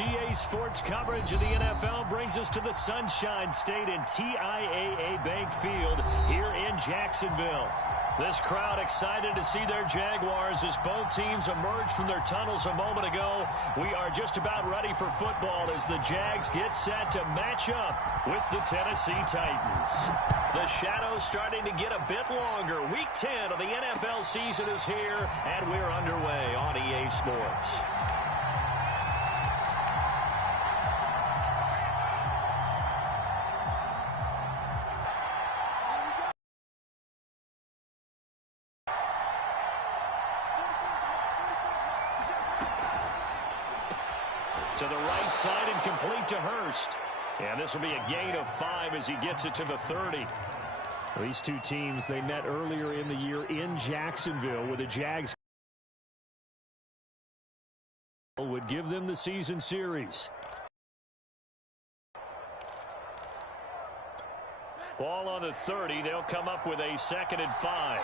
EA Sports coverage of the NFL brings us to the Sunshine State and TIAA Bank Field here in Jacksonville. This crowd excited to see their Jaguars as both teams emerge from their tunnels a moment ago. We are just about ready for football as the Jags get set to match up with the Tennessee Titans. The shadow's starting to get a bit longer. Week 10 of the NFL season is here, and we're underway on EA Sports. To the right side and complete to Hurst. And this will be a gain of 5 as he gets it to the 30. These two teams, they met earlier in the year in Jacksonville with the Jags would give them the season series. Ball on the 30. They'll come up with a 2nd and 5.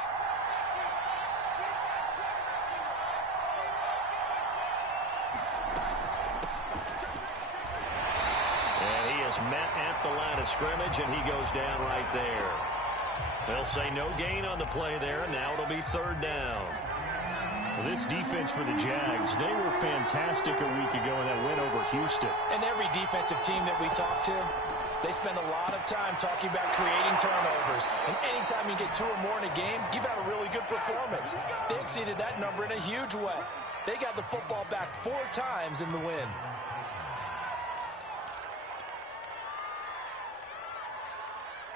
Met at the line of scrimmage, and he goes down right there. They'll say no gain on the play there, and now it'll be 3rd down. Well, this defense for the Jags, they were fantastic a week ago in that win over Houston. And every defensive team that we talk to, they spend a lot of time talking about creating turnovers. And anytime you get 2 or more in a game, you've had a really good performance. They exceeded that number in a huge way. They got the football back 4 times in the win.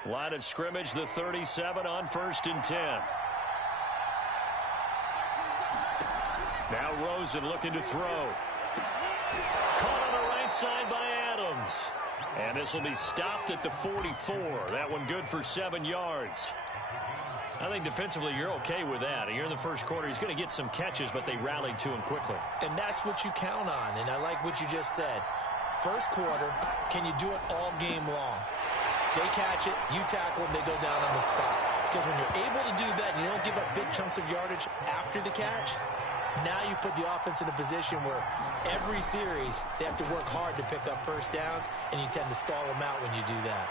Line of scrimmage, the 37 on 1st and 10. Now Rosen looking to throw. Caught on the right side by Adams. And this will be stopped at the 44. That one good for 7 yards. I think defensively you're okay with that. Here in the first quarter, he's going to get some catches, but they rallied to him quickly. And that's what you count on, and I like what you just said. First quarter, can you do it all game long? They catch it, you tackle them, they go down on the spot. Because when you're able to do that, you don't give up big chunks of yardage after the catch. Now you put the offense in a position where every series they have to work hard to pick up first downs, and you tend to stall them out when you do that.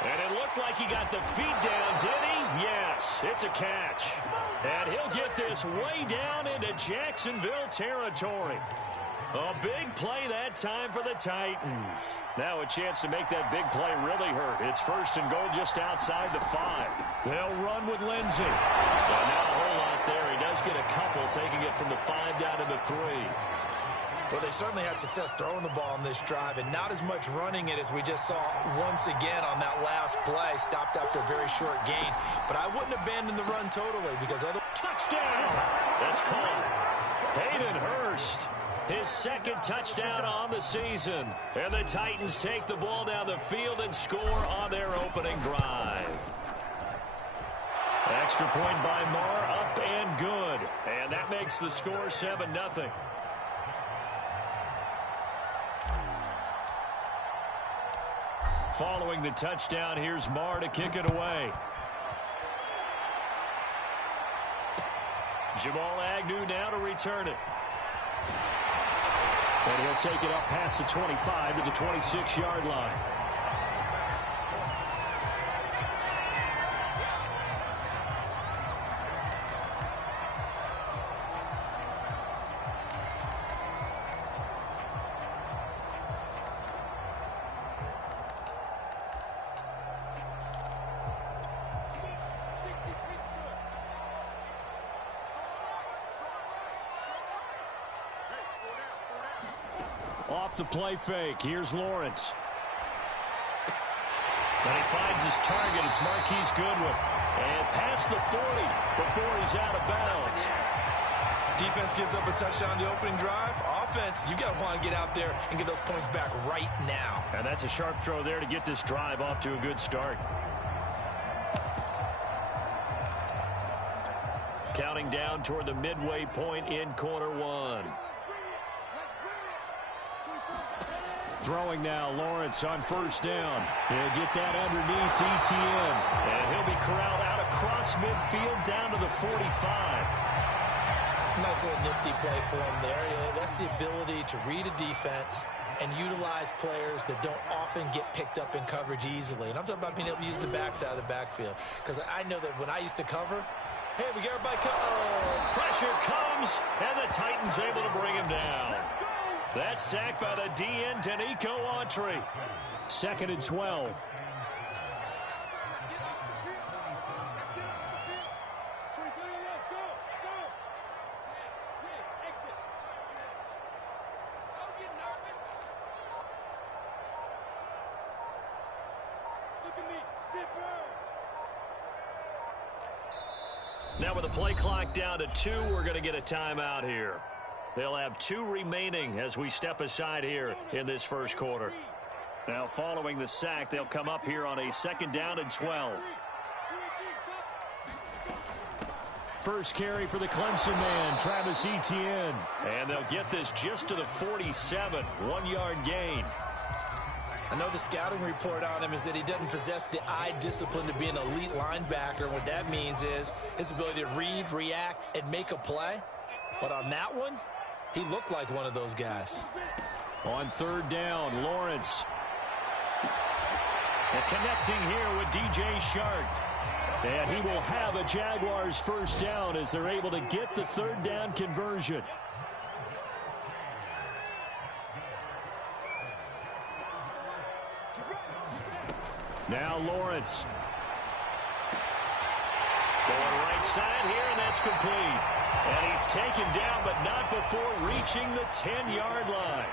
And it looked like he got the feet down, did he? Yes, it's a catch. And he'll get this way down into Jacksonville territory. A big play that time for the Titans. Now a chance to make that big play really hurt. It's 1st and goal just outside the 5. They'll run with Lindsey. But not a whole lot there. He does get a couple, taking it from the 5 down to the 3. Well, they certainly had success throwing the ball on this drive, and not as much running it as we just saw once again on that last play. Stopped after a very short gain. But I wouldn't abandon the run totally because other... Touchdown! That's called. Hayden Hurst. His 2nd touchdown on the season. And the Titans take the ball down the field and score on their opening drive. Extra point by Marr, up and good. And that makes the score 7-0. Following the touchdown, here's Marr to kick it away. Jamal Agnew now to return it. And he'll take it up past the 25 to the 26-yard line. Off the play fake. Here's Lawrence. And he finds his target. It's Marquise Goodwin. And past the 40 before he's out of bounds. Defense gives up a touchdown on the opening drive. Offense, you got to want to get out there and get those points back right now. And that's a sharp throw there to get this drive off to a good start. Counting down toward the midway point in quarter 1. Throwing now, Lawrence on 1st down. He'll get that underneath Etienne. And he'll be corralled out across midfield down to the 45. Nice little nifty play for him there. That's the ability to read a defense and utilize players that don't often get picked up in coverage easily. And I'm talking about being able to use the backside of the backfield. Because I know that when I used to cover, hey, we got everybody covered. Oh, pressure comes, and the Titans able to bring him down. That sack by the DN, Denico Autry. 2nd and 12. Now with the play clock down to 2, we're going to get a timeout here. They'll have 2 remaining as we step aside here in this first quarter. Now following the sack, they'll come up here on a 2nd down and 12. First carry for the Clemson man, Travis Etienne. And they'll get this just to the 47, 1-yard gain. I know the scouting report on him is that he doesn't possess the eye discipline to be an elite linebacker. What that means is his ability to read, react, and make a play. But on that one, he looked like one of those guys. On 3rd down, Lawrence. And connecting here with DJ Chark. And he will have a Jaguars first down as they're able to get the 3rd down conversion. Now Lawrence. Going right side here, and that's complete. And he's taken down, but not before reaching the 10-yard line.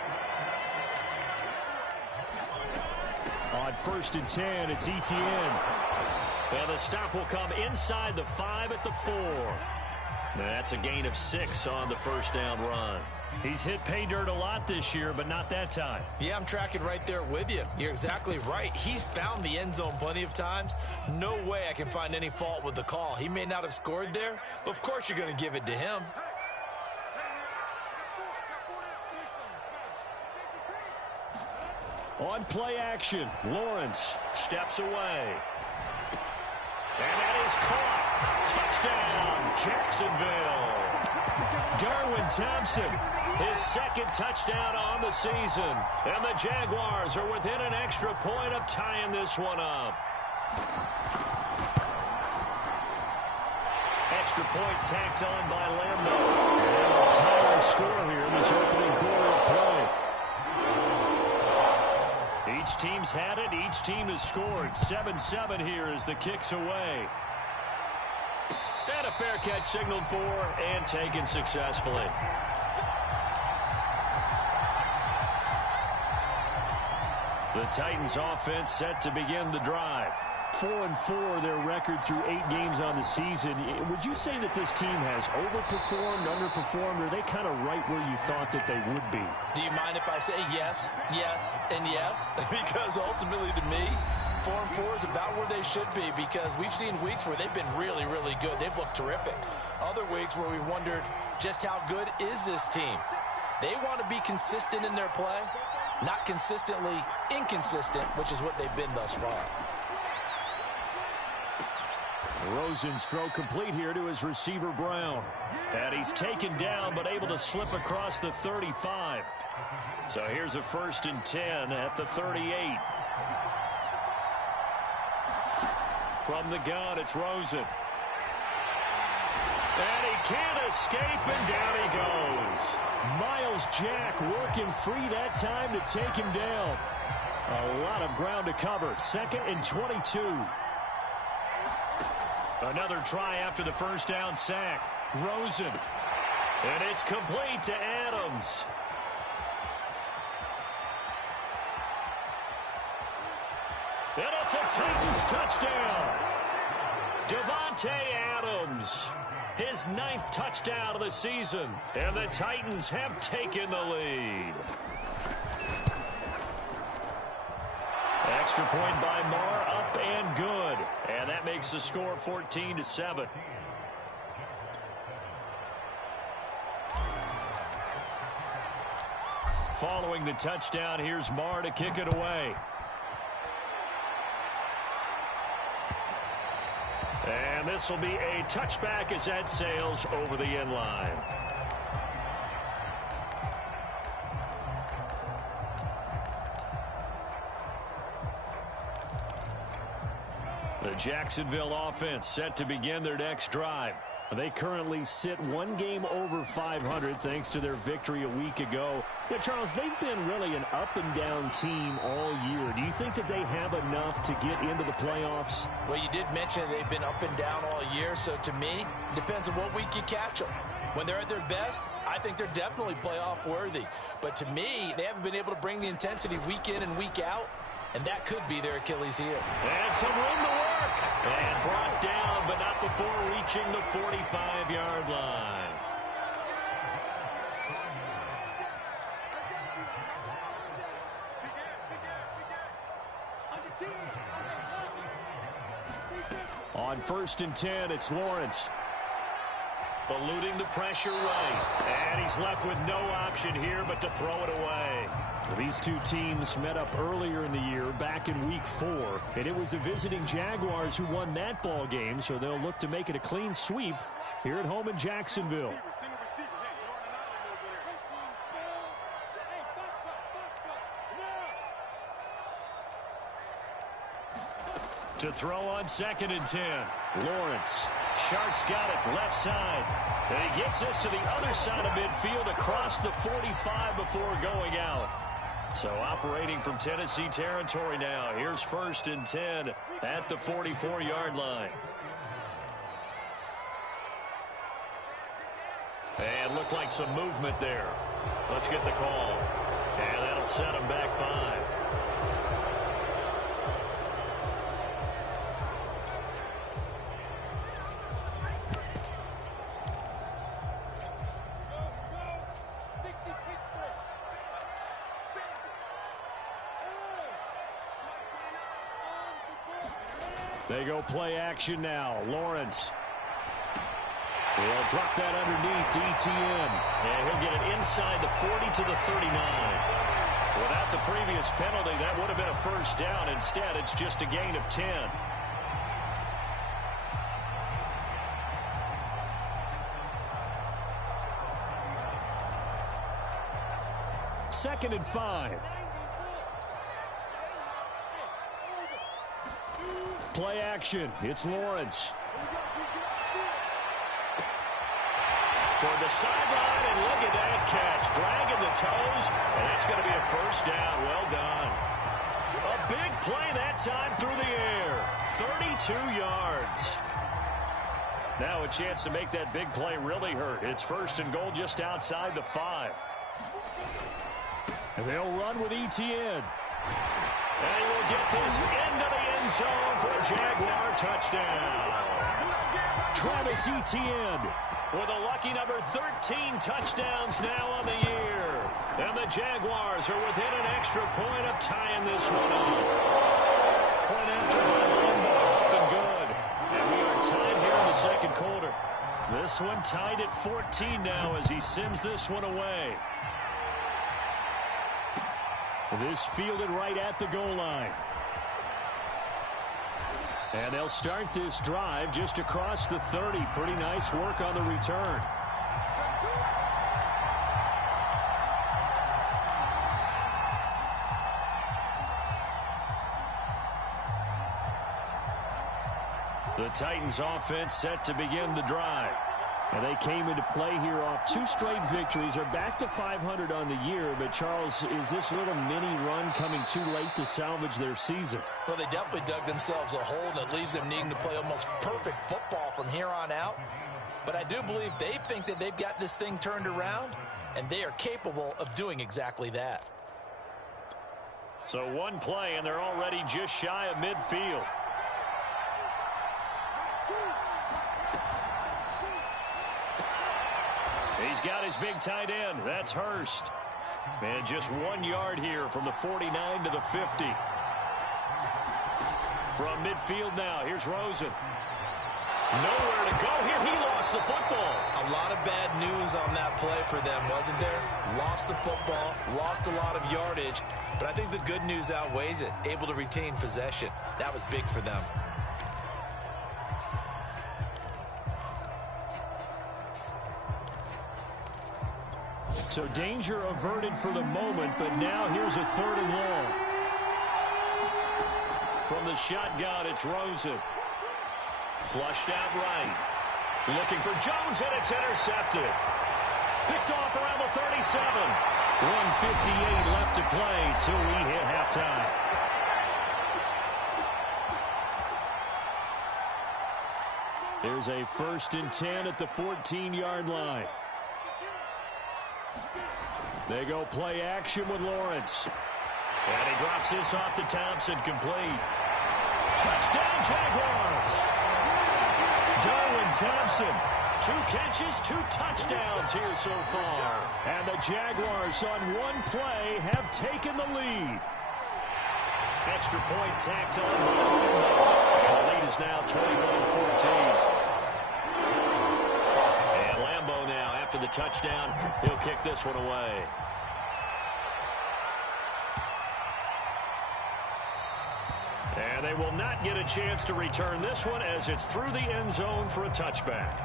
On 1st and 10, it's Etienne. And the stop will come inside the 5 at the 4. That's a gain of 6 on the first down run. He's hit pay dirt a lot this year, but not that time. Yeah, I'm tracking right there with you. You're exactly right. He's found the end zone plenty of times. No way I can find any fault with the call. He may not have scored there, but of course you're going to give it to him. On play action, Lawrence steps away. And that is caught. Touchdown, Jacksonville. Darwin Thompson, his 2nd touchdown on the season. And the Jaguars are within an extra point of tying this one up. Extra point tacked on by Lambo. And a tie score here in this opening quarter of play. Each team's had it. Each team has scored. 7-7 here as the kick's away. And a fair catch signaled for and taken successfully. The Titans offense set to begin the drive. 4-4 their record through 8 games on the season. Would you say that this team has overperformed, underperformed, or are they kind of right where you thought that they would be? Do you mind if I say yes, yes, and yes? Because ultimately to me, 4-4 is about where they should be, because we've seen weeks where they've been really, really good. They've looked terrific. Other weeks where we wondered just how good is this team. They want to be consistent in their play, not consistently inconsistent, which is what they've been thus far. Rosen's throw complete here to his receiver, Brown. And he's taken down, but able to slip across the 35. So here's a 1st and 10 at the 38. From the gun, it's Rosen. And he can't escape, and down he goes. Myles Jack working free that time to take him down. A lot of ground to cover. 2nd and 22. Another try after the first down sack. Rosen. And it's complete to Adams. And it's a Titans touchdown. Davante Adams. His 9th touchdown of the season. And the Titans have taken the lead. Extra point by Marr, up and good. And that makes the score 14-7. Following the touchdown, here's Marr to kick it away. And this will be a touchback as that sails over the end line. The Jacksonville offense set to begin their next drive. They currently sit one game over 500 thanks to their victory a week ago. Yeah, Charles, they've been really an up-and-down team all year. Do you think that they have enough to get into the playoffs? Well, you did mention they've been up and down all year, so to me, it depends on what week you catch them. When they're at their best, I think they're definitely playoff worthy. But to me, they haven't been able to bring the intensity week in and week out, and that could be their Achilles heel. And some room to work. And brought down, but not before reaching the 45-yard line. On 1st and 10, it's Lawrence. Eluding the pressure right. And he's left with no option here but to throw it away. These two teams met up earlier in the year, back in Week 4, and it was the visiting Jaguars who won that ball game, so they'll look to make it a clean sweep here at home in Jacksonville. To throw on 2nd and 10. Lawrence. Sharks got it left side. And he gets this to the other side of midfield across the 45 before going out. So operating from Tennessee territory now. Here's 1st and 10 at the 44-yard line. And looked like some movement there. Let's get the call. And that'll set him back 5. They go play action now. Lawrence. They'll drop that underneath to Etienne. And he'll get it inside the 40 to the 39. Without the previous penalty, that would have been a first down. Instead, it's just a gain of 10. Second and 5. Play action. It's Lawrence. Toward the sideline, and look at that catch. Dragging the toes, and that's going to be a first down. Well done. A big play that time through the air. 32 yards. Now a chance to make that big play really hurt. It's 1st and goal just outside the 5. And they'll run with Etienne. And he will get this into the end zone for a Jaguar touchdown. Travis Etienne with a lucky number 13 touchdowns now on the year. And the Jaguars are within an extra point of tying this one up. Point after by Limbaugh, up and good. And we are tied here in the second quarter. This one tied at 14 now as he sends this one away. This fielded right at the goal line. And they'll start this drive just across the 30. Pretty nice work on the return. The Titans offense set to begin the drive. And they came into play here off 2 straight victories. They're back to 500 on the year. But, Charles, is this little mini run coming too late to salvage their season? Well, they definitely dug themselves a hole that leaves them needing to play almost perfect football from here on out. But I do believe they think that they've got this thing turned around, and they are capable of doing exactly that. So one play, and they're already just shy of midfield. He's got his big tight end. That's Hurst. And just 1 yard here from the 49 to the 50. From midfield now, here's Rosen. Nowhere to go here. He lost the football. A lot of bad news on that play for them, wasn't there? Lost the football, lost a lot of yardage. But I think the good news outweighs it. Able to retain possession. That was big for them. So danger averted for the moment, but now here's a 3rd and long. From the shotgun, it's Rosen. Flushed out right. Looking for Jones, and it's intercepted. Picked off around the 37. 1:58 left to play till we hit halftime. There's a 1st and 10 at the 14-yard line. They go play action with Lawrence. And he drops this off to Thompson, complete. Touchdown, Jaguars! Darwin Thompson, 2 catches, 2 touchdowns here so far. And the Jaguars on one play have taken the lead. Extra point tacked on. And the lead is now 21-14. And Lambeau now, after the touchdown, he'll kick this one away. And they will not get a chance to return this one as it's through the end zone for a touchback.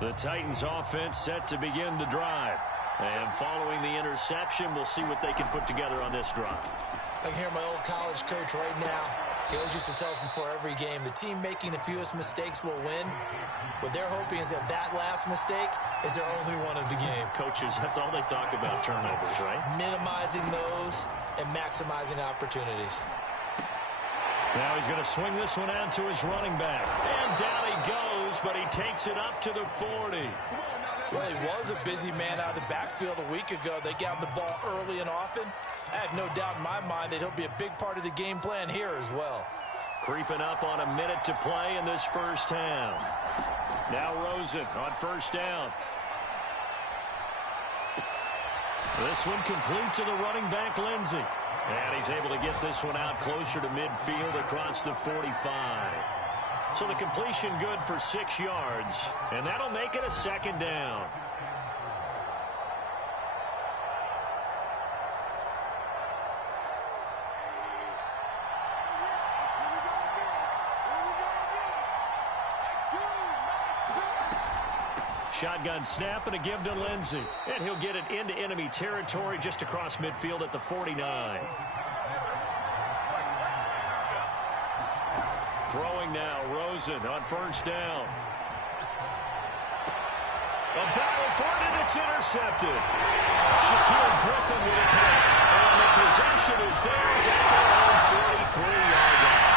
The Titans offense set to begin the drive. And following the interception, we'll see what they can put together on this drive. I can hear my old college coach right now. He always used to tell us before every game, the team making the fewest mistakes will win. What they're hoping is that that last mistake is their only one of the game. Coaches, that's all they talk about, turnovers, right? Minimizing those and maximizing opportunities. Now he's going to swing this one out to his running back. And down he goes, but he takes it up to the 40. Well, he was a busy man out of the backfield a week ago. They got him the ball early and often. I have no doubt in my mind that he'll be a big part of the game plan here as well. Creeping up on a minute to play in this first half. Now Rosen on 1st down. This one complete to the running back, Lindsey. And he's able to get this one out closer to midfield across the 45. So the completion good for 6 yards. And that'll make it a 2nd down. Shotgun snap and a give to Lindsey. And he'll get it into enemy territory just across midfield at the 49. Throwing now, Rosen on 1st down. A battle for it, and it's intercepted. Shaquille Griffin with a pick. And the possession is theirs at their own 43-yard line.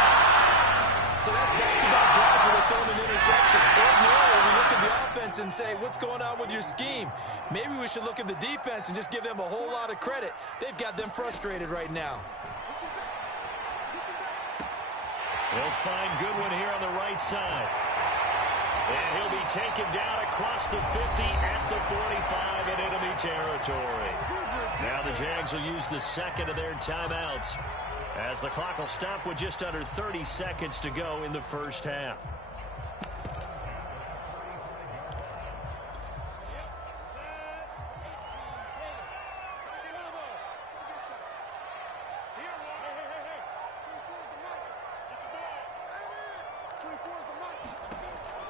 So that's back-to-back drives where they're throwing an interception. Ordinarily, we look at the offense and say, what's going on with your scheme? Maybe we should look at the defense and just give them a whole lot of credit. They've got them frustrated right now. He'll find Goodwin here on the right side. And he'll be taken down across the 50 at the 45 in enemy territory. Now the Jags will use the 2nd of their timeouts, as the clock will stop with just under 30 seconds to go in the first half.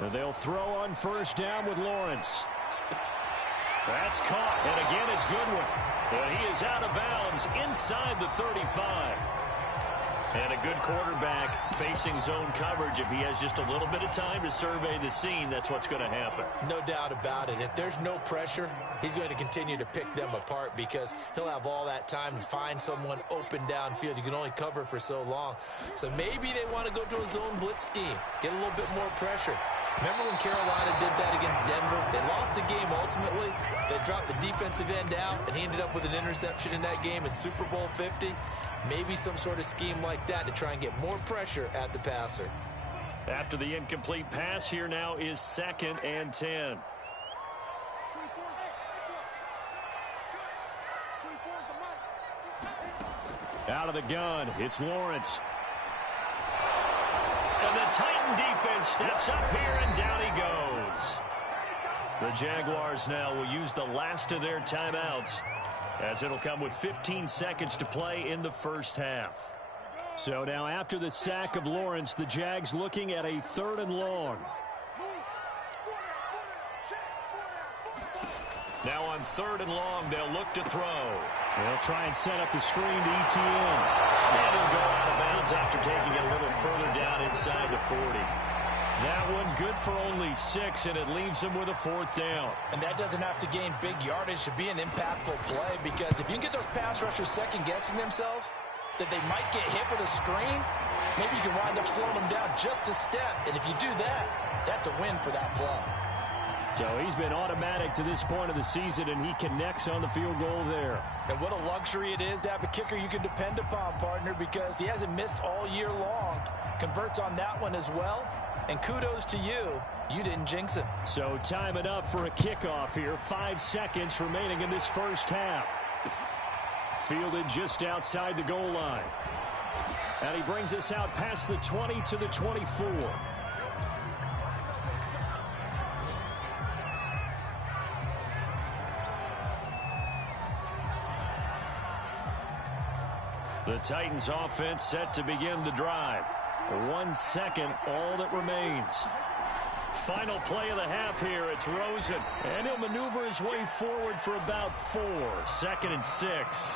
And they'll throw on 1st down with Lawrence. That's caught, and again it's Goodwin. And he is out of bounds inside the 35. And a good quarterback facing zone coverage. If he has just a little bit of time to survey the scene, that's what's going to happen. No doubt about it. If there's no pressure, he's going to continue to pick them apart because he'll have all that time to find someone open downfield. You can only cover for so long. So maybe they want to go to a zone blitz scheme, get a little bit more pressure. Remember when Carolina did that against Denver? They lost the game ultimately. They dropped the defensive end out, and he ended up with an interception in that game in Super Bowl 50. Maybe some sort of scheme like that to try and get more pressure at the passer. After the incomplete pass, here now is 2nd and 10. Out of the gun, it's Lawrence. And the Titan defense steps up here, and down he goes. The Jaguars now will use the last of their timeouts, as it'll come with 15 seconds to play in the first half. So now after the sack of Lawrence, the Jags looking at a 3rd and long. Now on 3rd and long, they'll look to throw. They'll try and set up the screen to ETN. And he'll go out of bounds after taking it a little further down inside the 40. That one good for only 6, and it leaves him with a 4th down. And that doesn't have to gain big yardage to be an impactful play, because if you can get those pass rushers second-guessing themselves, that they might get hit with a screen, maybe you can wind up slowing them down just a step. And if you do that, that's a win for that play. So he's been automatic to this point of the season, and he connects on the field goal there. And what a luxury it is to have a kicker you can depend upon, partner, because he hasn't missed all year long. Converts on that one as well. And kudos to you. You didn't jinx him. So time it up for a kickoff here. 5 seconds remaining in this first half. Fielded just outside the goal line. And he brings us out past the 20 to the 24. The Titans offense set to begin the drive. 1 second, all that remains. Final play of the half here. It's Rosen. And he'll maneuver his way forward for about 4. 2nd and 6.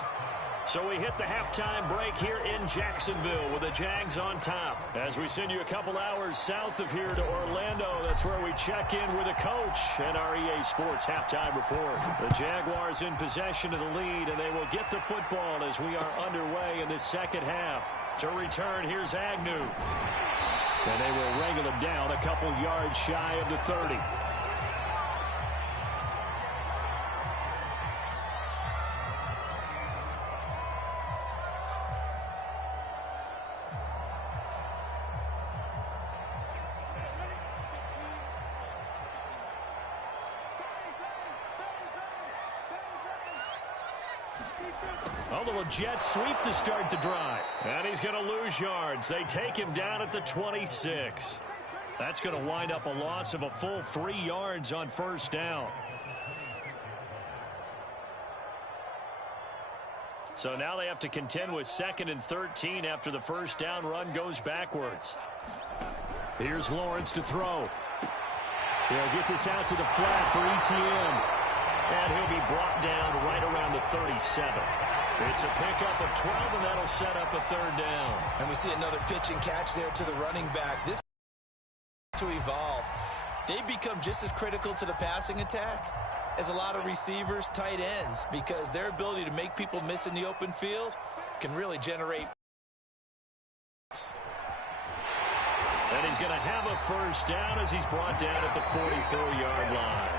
So we hit the halftime break here in Jacksonville with the Jags on top. As we send you a couple hours south of here to Orlando, that's where we check in with a coach and our EA Sports halftime report. The Jaguars in possession of the lead, and they will get the football as we are underway in this second half. To return, here's Agnew. And they will wrangle him down a couple yards shy of the 30. A little jet sweep to start the drive. And he's going to lose yards. They take him down at the 26. That's going to wind up a loss of a full 3 yards on 1st down. So now they have to contend with 2nd and 13 after the 1st down run goes backwards. Here's Lawrence to throw. He'll get this out to the flat for ETN. And he'll be brought down right around the 37. It's a pickup of 12, and that'll set up a 3rd down. And we see another pitch and catch there to the running back. This to evolve. They become just as critical to the passing attack as a lot of receivers, tight ends, because their ability to make people miss in the open field can really generate. And he's going to have a 1st down as he's brought down at the 44-yard line.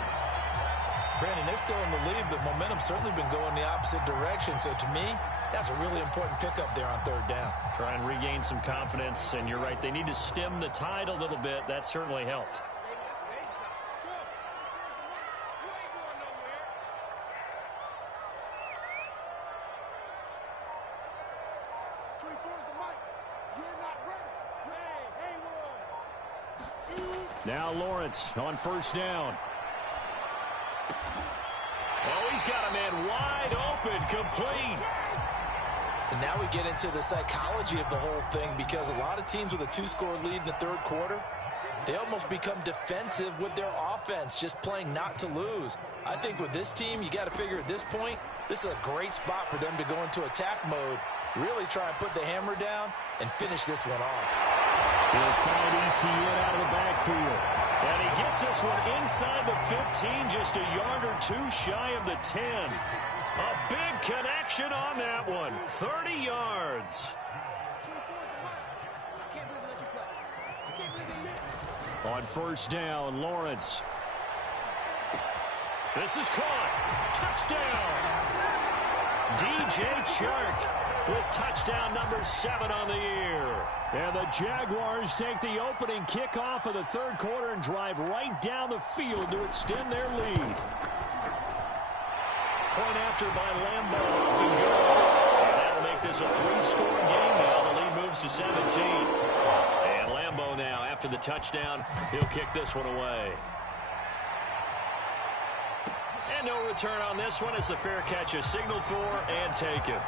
Brandon, they're still in the lead, but momentum's certainly been going the opposite direction. So to me, that's a really important pickup there on 3rd down. Try and regain some confidence, and you're right. They need to stem the tide a little bit. That certainly helped. Now Lawrence on 1st down. Oh, he's got a man wide open, complete. And now we get into the psychology of the whole thing, because a lot of teams with a 2-score lead in the 3rd quarter, they almost become defensive with their offense, just playing not to lose. I think with this team, you got to figure at this point, this is a great spot for them to go into attack mode, really try and put the hammer down and finish this one off. He'll find ETN out of the backfield. And he gets this one inside the 15, just a yard or 2 shy of the 10. A big connection on that one. 30 yards. On 1st down, Lawrence. This is caught. Touchdown. DJ Chark with touchdown number 7 on the year. And the Jaguars take the opening kickoff of the 3rd quarter and drive right down the field to extend their lead. Point after by Lambeau. Up and go. And that'll make this a 3-score game now. The lead moves to 17. And Lambeau now, after the touchdown, he'll kick this one away. And no return on this one as the fair catch is signaled for and taken.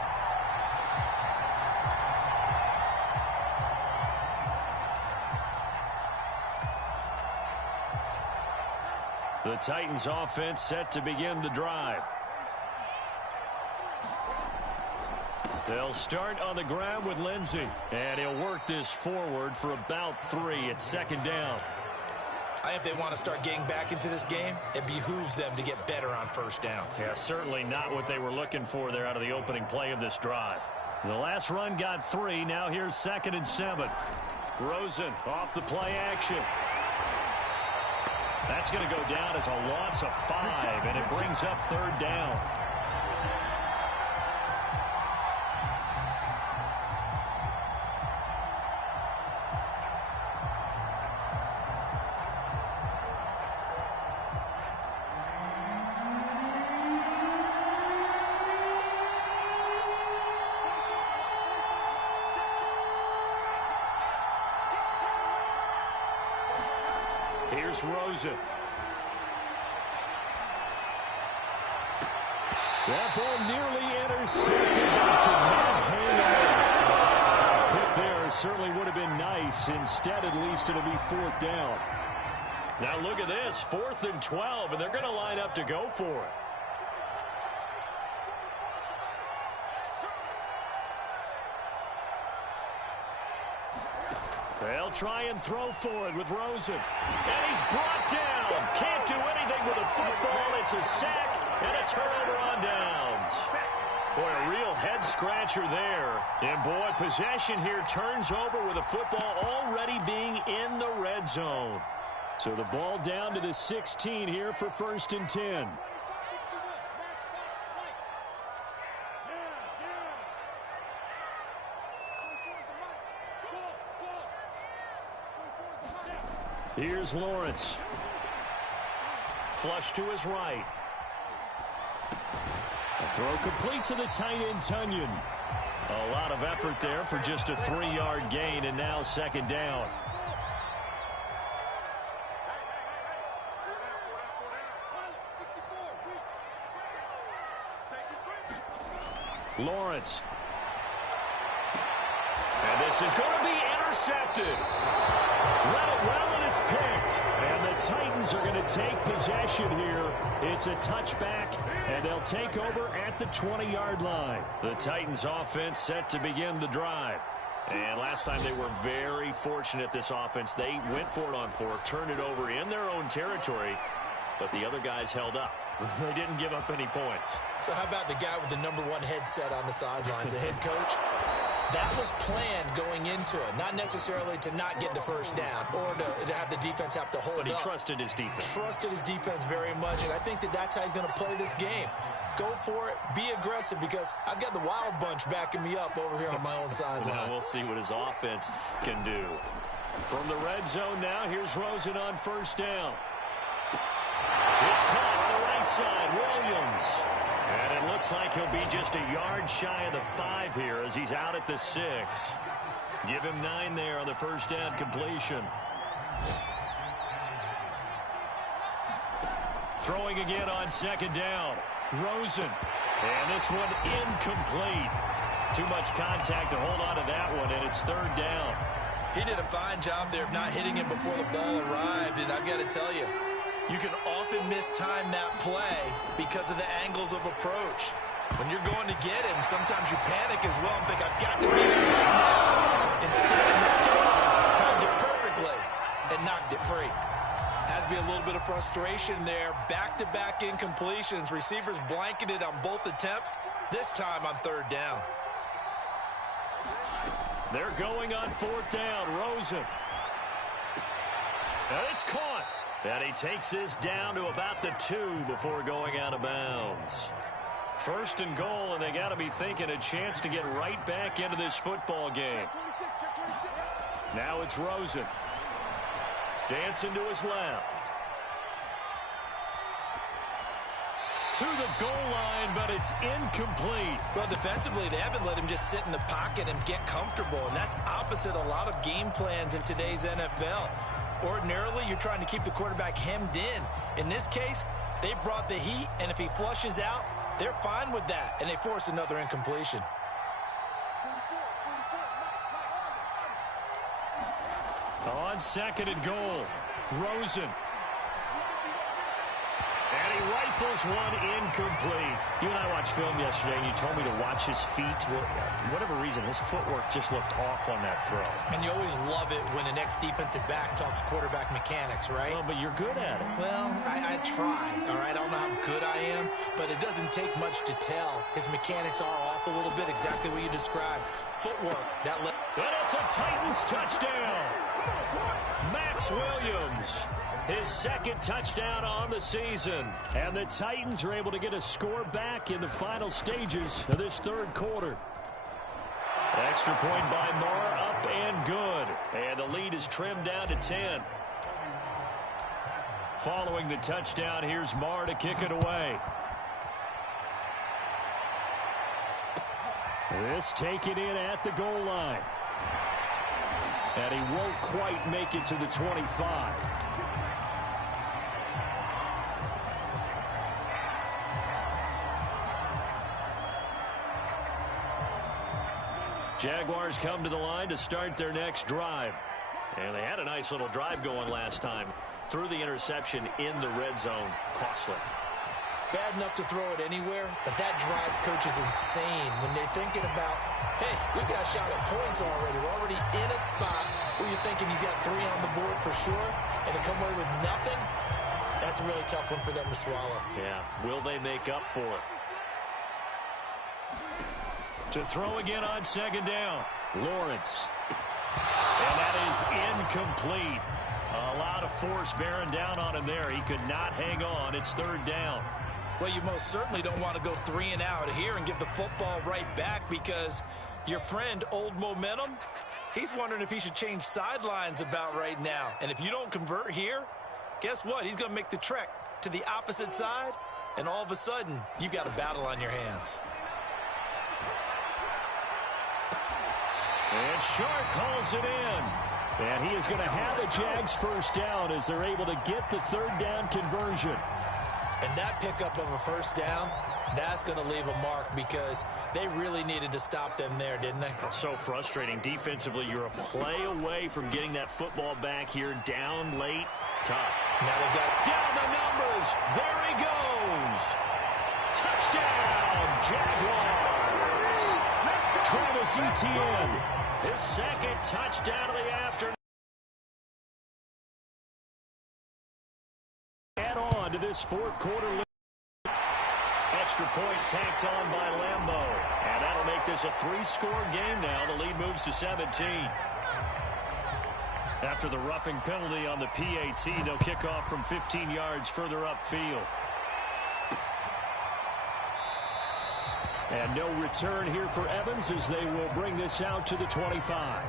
The Titans offense set to begin the drive. They'll start on the ground with Lindsey. And he'll work this forward for about 3 at second down. I think if they want to start getting back into this game, it behooves them to get better on first down. Yeah, certainly not what they were looking for there out of the opening play of this drive. The last run got 3. Now here's 2nd and 7. Rosen off the play action. That's going to go down as a loss of 5, and it brings up 3rd down. Here's Rosen. That ball nearly intercepted, but it could not hang on. Hit there certainly would have been nice. Instead, at least it'll be 4th down. Now look at this, 4th and 12, and they're going to line up to go for it. They'll try and throw for it with Rosen. And he's brought down. Can't do anything with a football. It's a sack and a turnover on downs. Boy, a real head-scratcher there. And, boy, possession here turns over with a football already being in the red zone. So the ball down to the 16 here for 1st and 10. Here's Lawrence. Flush to his right. A throw complete to the tight end, Tunyon. A lot of effort there for just a 3-yard gain, and now 2nd down. Lawrence. And this is going to be intercepted. Read it well, and it's picked. And the Titans are going to take possession here. It's a touchback, and they'll take over at the 20-yard line. The Titans offense set to begin the drive. And last time they were very fortunate, this offense. They went for it on 4, turned it over in their own territory, but the other guys held up. They didn't give up any points. So how about the guy with the #1 headset on the sidelines, the head coach? That was planned going into it, not necessarily to not get the first down or to have the defense have to hold up. But he trusted his defense. Trusted his defense very much, and I think that that's how he's going to play this game. Go for it, be aggressive, because I've got the Wild Bunch backing me up over here on my own sideline. Now we'll see what his offense can do. From the red zone now, here's Rosen on 1st down. It's caught on the right side, Williams. And it looks like he'll be just a yard shy of the 5 here as he's out at the 6. Give him 9 there on the 1st down completion. Throwing again on 2nd down. Rosen. And this one incomplete. Too much contact to hold on to that one, and it's 3rd down. He did a fine job there of not hitting him before the ball arrived, and I've got to tell you, you can often mistime that play because of the angles of approach. When you're going to get him, sometimes you panic as well and think, I've got to be there right now. Instead, in this case, timed it perfectly and knocked it free. Has to be a little bit of frustration there. Back-to-back incompletions. Receivers blanketed on both attempts, this time on 3rd down. They're going on 4th down. Rosen. And it's caught. And he takes this down to about the 2 before going out of bounds. 1st and goal, and they got to be thinking a chance to get right back into this football game. Now it's Rosen. Dancing to his left. To the goal line, but it's incomplete. Well, defensively, they haven't let him just sit in the pocket and get comfortable, and that's opposite a lot of game plans in today's NFL. Ordinarily, you're trying to keep the quarterback hemmed in. In this case, they brought the heat, and if he flushes out, they're fine with that, and they force another incompletion. On 2nd and goal, Rosen. rifles one incomplete. You and I watched film yesterday, and you told me to watch his feet. Well, for whatever reason, his footwork just looked off on that throw. And you always love it when the next defensive back talks quarterback mechanics, right? Well, but you're good at it. Well, I try, all right? I don't know how good I am, but it doesn't take much to tell. His mechanics are off a little bit, exactly what you described. Footwork, that left. And it's a Titans touchdown. Max Williams, his second touchdown on the season. And the Titans are able to get a score back in the final stages of this third quarter. Extra point by Marr, up and good. And the lead is trimmed down to 10. Following the touchdown, here's Marr to kick it away. This taken in at the goal line. And he won't quite make it to the 25. Jaguars come to the line to start their next drive. And they had a nice little drive going last time. Threw the interception in the red zone. Costly. Bad enough to throw it anywhere, but that drives coaches insane when they're thinking about, hey, we got a shot at points already. We're already in a spot where you're thinking you got 3 on the board for sure, and to come away with nothing, that's a really tough one for them to swallow. Yeah, will they make up for it? To throw again on second down, Lawrence. And that is incomplete. A lot of force bearing down on him there. He could not hang on. It's third down. Well, you most certainly don't want to go 3 and out here and give the football right back because your friend, Old Momentum, he's wondering if he should change sidelines about right now. And if you don't convert here, guess what? He's going to make the trek to the opposite side, and all of a sudden, you've got a battle on your hands. And Shark calls it in. And he is going to have a Jags first down as they're able to get the third down conversion. And that pickup of a first down, that's going to leave a mark because they really needed to stop them there, didn't they? So frustrating. Defensively, you're a play away from getting that football back here. Down late. Tough. Now they got down the numbers. There he goes. Touchdown, Jaguars. Travis Etienne, his second touchdown of the afternoon. Add on to this fourth quarter lead. Extra point tacked on by Lambeau. And that'll make this a 3-score game now. The lead moves to 17. After the roughing penalty on the PAT, they'll kick off from 15 yards further upfield. And no return here for Evans as they will bring this out to the 25.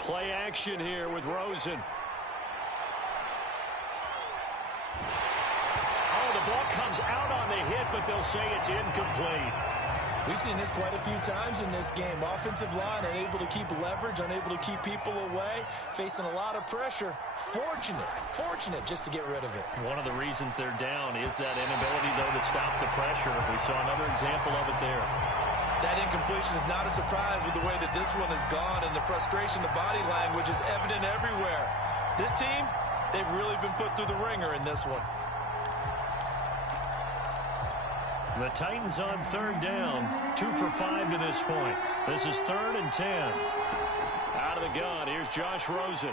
Play action here with Rosen. Oh, the ball comes out on the hit, but they'll say it's incomplete. We've seen this quite a few times in this game. Offensive line unable to keep leverage, unable to keep people away, facing a lot of pressure. Fortunate just to get rid of it. One of the reasons they're down is that inability, though, to stop the pressure. We saw another example of it there. That incompletion is not a surprise with the way that this one has gone, and the frustration, the body language is evident everywhere. This team, they've really been put through the ringer in this one. The Titans on third down, 2 for 5 to this point. This is 3rd and 10. Out of the gun, here's Josh Rosen.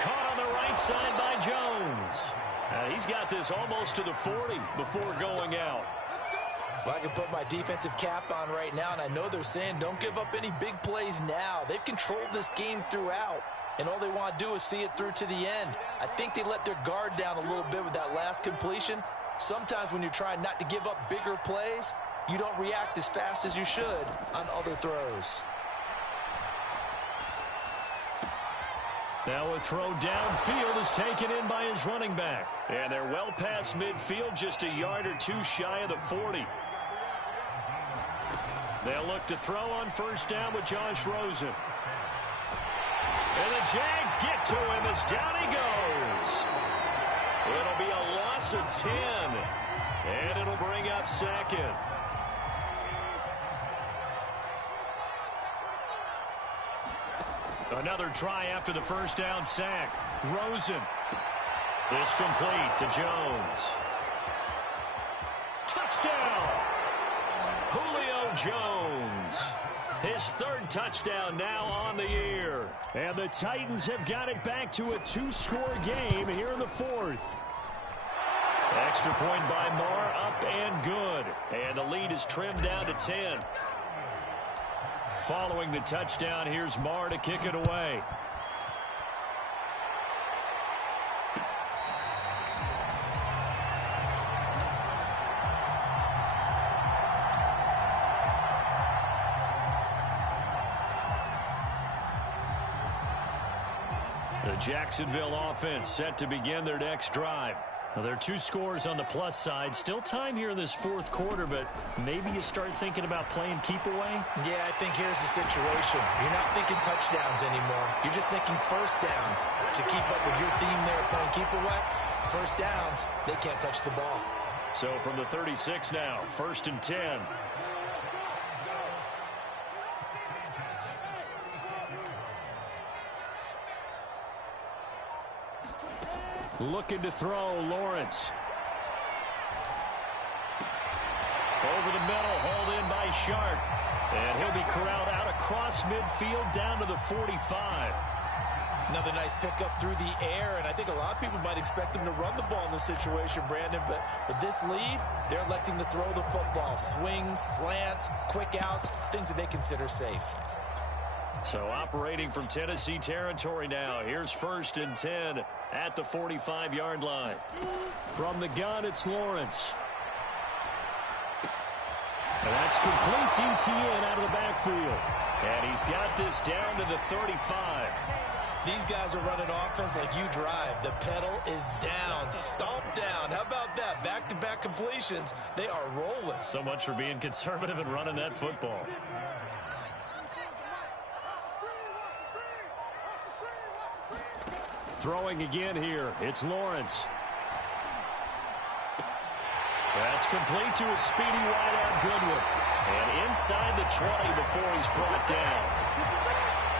Caught on the right side by Jones. He's got this almost to the 40 before going out. Well, I can put my defensive cap on right now, and I know they're saying don't give up any big plays now. They've controlled this game throughout, and all they want to do is see it through to the end. I think they let their guard down a little bit with that last completion. Sometimes when you're trying not to give up bigger plays, you don't react as fast as you should on other throws. Now a throw downfield is taken in by his running back. And they're well past midfield, just a yard or 2 shy of the 40. They'll look to throw on first down with Josh Rosen. And the Jags get to him as down he goes. It'll be a loss of 10. And it'll bring up second. Another try after the first down sack. Rosen. This complete to Jones. Touchdown! Julio Jones. His third touchdown now on the year. And the Titans have got it back to a 2-score game here in the fourth. Extra point by Marr, up and good. And the lead is trimmed down to 10. Following the touchdown, here's Marr to kick it away. The Jacksonville offense set to begin their next drive. Now, there are 2 scores on the plus side. Still time here in this fourth quarter, but maybe you start thinking about playing keep away? Yeah, I think here's the situation. You're not thinking touchdowns anymore. You're just thinking first downs. To keep up with your theme there, playing keep away, first downs, they can't touch the ball. So from the 36 now, 1st and 10. Looking to throw, Lawrence. Over the middle, hauled in by Shark. And he'll be corralled out across midfield down to the 45. Another nice pickup through the air, and I think a lot of people might expect them to run the ball in this situation, Brandon, but with this lead, they're electing to throw the football. Swings, slants, quick outs, things that they consider safe. So operating from Tennessee territory now. Here's 1st and 10 at the 45-yard line. From the gun, it's Lawrence. And that's complete to Etienne out of the backfield. And he's got this down to the 35. These guys are running offense like you drive. The pedal is down, stomp down. How about that? Back-to-back completions. They are rolling. So much for being conservative and running that football. Throwing again here. It's Lawrence. That's complete to a speedy wideout Goodwin. And inside the 20 before he's brought down.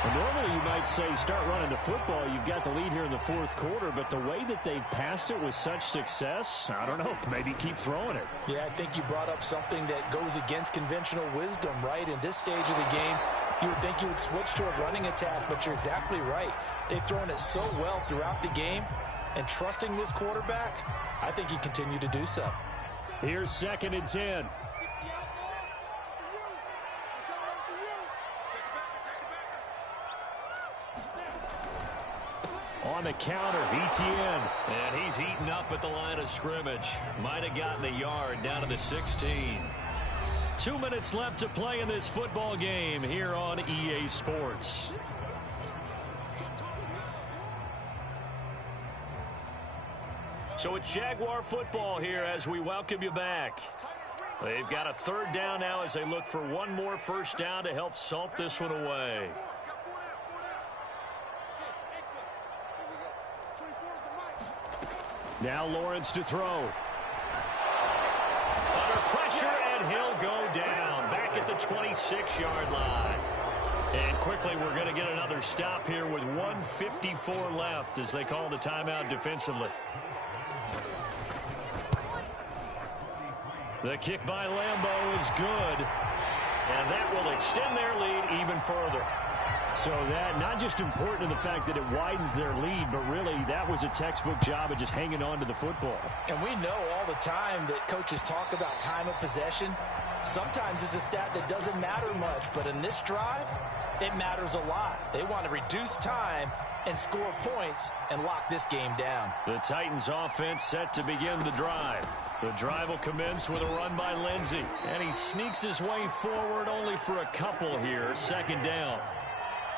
And normally you might say start running the football. You've got the lead here in the fourth quarter, but the way that they've passed it with such success, I don't know, maybe keep throwing it. Yeah, I think you brought up something that goes against conventional wisdom, right? In this stage of the game, you would think you would switch to a running attack, but you're exactly right. They've thrown it so well throughout the game, and trusting this quarterback, I think you continue to do so. Here's 2nd and 10. On the counter, Etienne. And he's heating up at the line of scrimmage. Might have gotten a yard down to the 16. 2 minutes left to play in this football game here on EA Sports. So it's Jaguar football here as we welcome you back. They've got a 3rd down now as they look for one more first down to help salt this one away. Now Lawrence to throw. Under pressure, and he'll go down. Back at the 26-yard line. And quickly, we're going to get another stop here with 1:54 left as they call the timeout defensively. The kick by Lambeau is good. And that will extend their lead even further. So that not just important in the fact that it widens their lead, but really that was a textbook job of just hanging on to the football. And we know all the time that coaches talk about time of possession. Sometimes it's a stat that doesn't matter much, but in this drive, it matters a lot. They want to reduce time and score points and lock this game down. The Titans offense set to begin the drive. The drive will commence with a run by Lindsey. And he sneaks his way forward only for a couple here. 2nd down.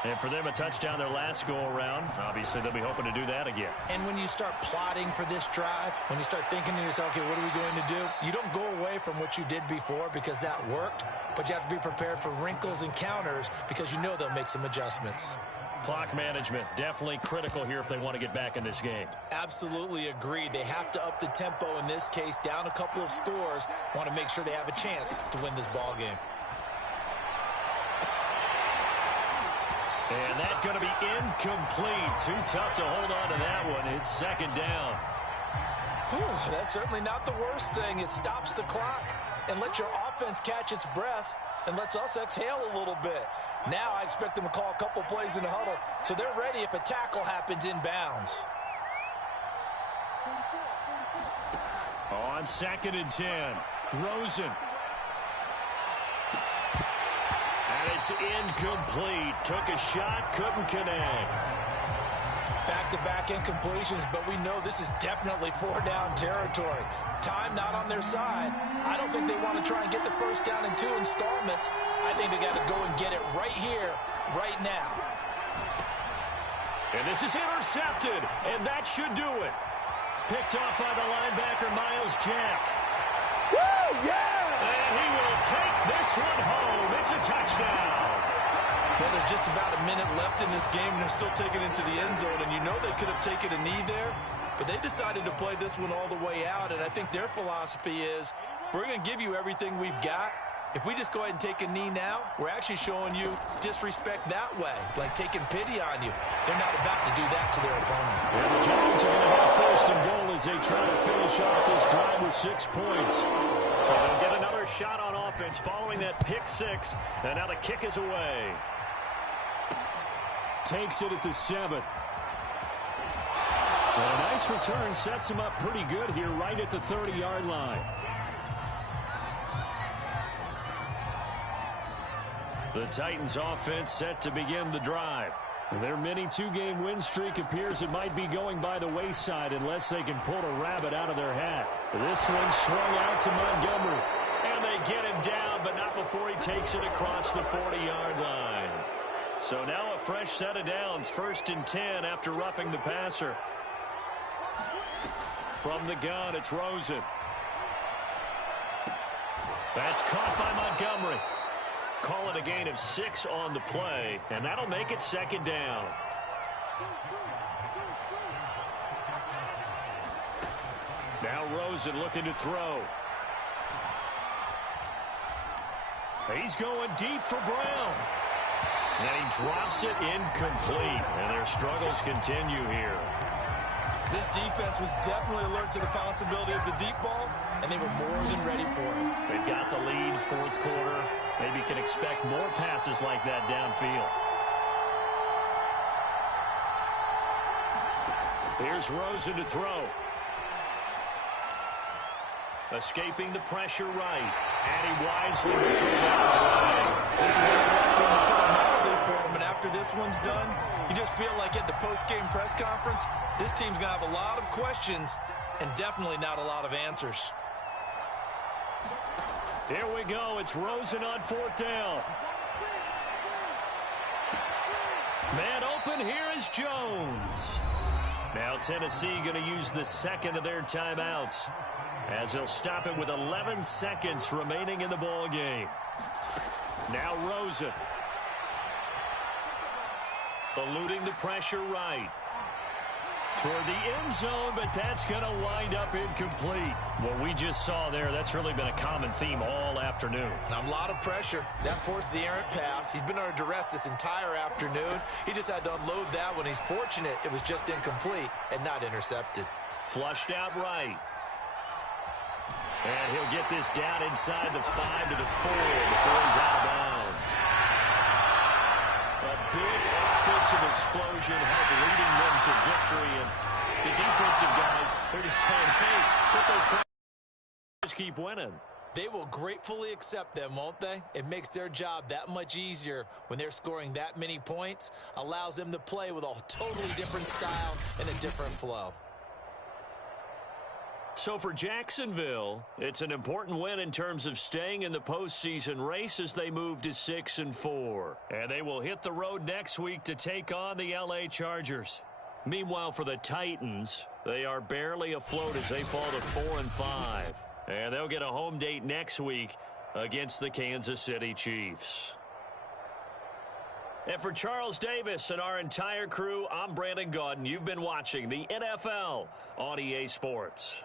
And for them, a touchdown their last go-around. Obviously, they'll be hoping to do that again. And when you start plotting for this drive, when you start thinking to yourself, okay, what are we going to do? You don't go away from what you did before because that worked, but you have to be prepared for wrinkles and counters because you know they'll make some adjustments. Clock management, definitely critical here if they want to get back in this game. Absolutely agreed. They have to up the tempo in this case, down a couple of scores. Want to make sure they have a chance to win this ball game. And that's going to be incomplete. Too tough to hold on to that one. It's second down. Whew, that's certainly not the worst thing. It stops the clock and lets your offense catch its breath and lets us exhale a little bit. Now I expect them to call a couple plays in the huddle, so they're ready if a tackle happens inbounds. On 2nd and 10, Rosen. And it's incomplete. Took a shot, couldn't connect. Back-to-back incompletions, but we know this is definitely 4-down territory. Time not on their side. I don't think they want to try and get the first down in 2 installments. I think they got to go and get it right here, right now. And this is intercepted, and that should do it. Picked off by the linebacker, Myles Jack. Woo, yeah! And he will take this one home. It's a touchdown. Well, there's just about a minute left in this game, and they're still taking it into the end zone. And you know they could have taken a knee there, but they decided to play this one all the way out. And I think their philosophy is, we're going to give you everything we've got. If we just go ahead and take a knee now, we're actually showing you disrespect that way, like taking pity on you. They're not about to do that to their opponent. And the Giants are going to have 1st and goal as they try to finish off this drive with 6 points. So they'll get another shot on offense following that pick 6. And now the kick is away. Takes it at the 7. And a nice return sets him up pretty good here right at the 30-yard line. The Titans offense set to begin the drive. Their mini 2-game win streak appears it might be going by the wayside unless they can pull a rabbit out of their hat. This one swung out to Montgomery. And they get him down, but not before he takes it across the 40-yard line. So now a fresh set of downs, 1st and 10 after roughing the passer. From the gun, it's Rosen. That's caught by Montgomery. Call it a gain of 6 on the play, and that'll make it 2nd down. Now Rosen looking to throw. He's going deep for Brown. And he drops it incomplete, and their struggles continue here. This defense was definitely alert to the possibility of the deep ball, and they were more than ready for it. They've got the lead, 4th quarter. Maybe can expect more passes like that downfield. Here's Rosen to throw. Escaping the pressure right. And he wisely will throw that away. This is a for him, and after this one's done, you just feel like at the post-game press conference, this team's going to have a lot of questions and definitely not a lot of answers. Here we go. It's Rosen on 4th down. Man open. Here is Jones. Now Tennessee going to use the 2nd of their timeouts as they'll stop it with 11 seconds remaining in the ball game. Now Rosen. Eluding the pressure right. Toward the end zone, but that's going to wind up incomplete. What we just saw there, that's really been a common theme all afternoon. A lot of pressure. That forced the errant pass. He's been under duress this entire afternoon. He just had to unload that one. He's fortunate it was just incomplete and not intercepted. Flushed out right. And he'll get this down inside the 5 to the 4 before he's out of bounds. A big offensive explosion helped leading them to victory. And the defensive guys, they're just saying, hey, put those players, keep winning. They will gratefully accept them, won't they? It makes their job that much easier when they're scoring that many points. Allows them to play with a totally different style and a different flow. So for Jacksonville, it's an important win in terms of staying in the postseason race as they move to 6-4. And they will hit the road next week to take on the LA Chargers. Meanwhile, for the Titans, they are barely afloat as they fall to 4-5. And they'll get a home date next week against the Kansas City Chiefs. And for Charles Davis and our entire crew, I'm Brandon Gaudin. You've been watching the NFL on EA Sports.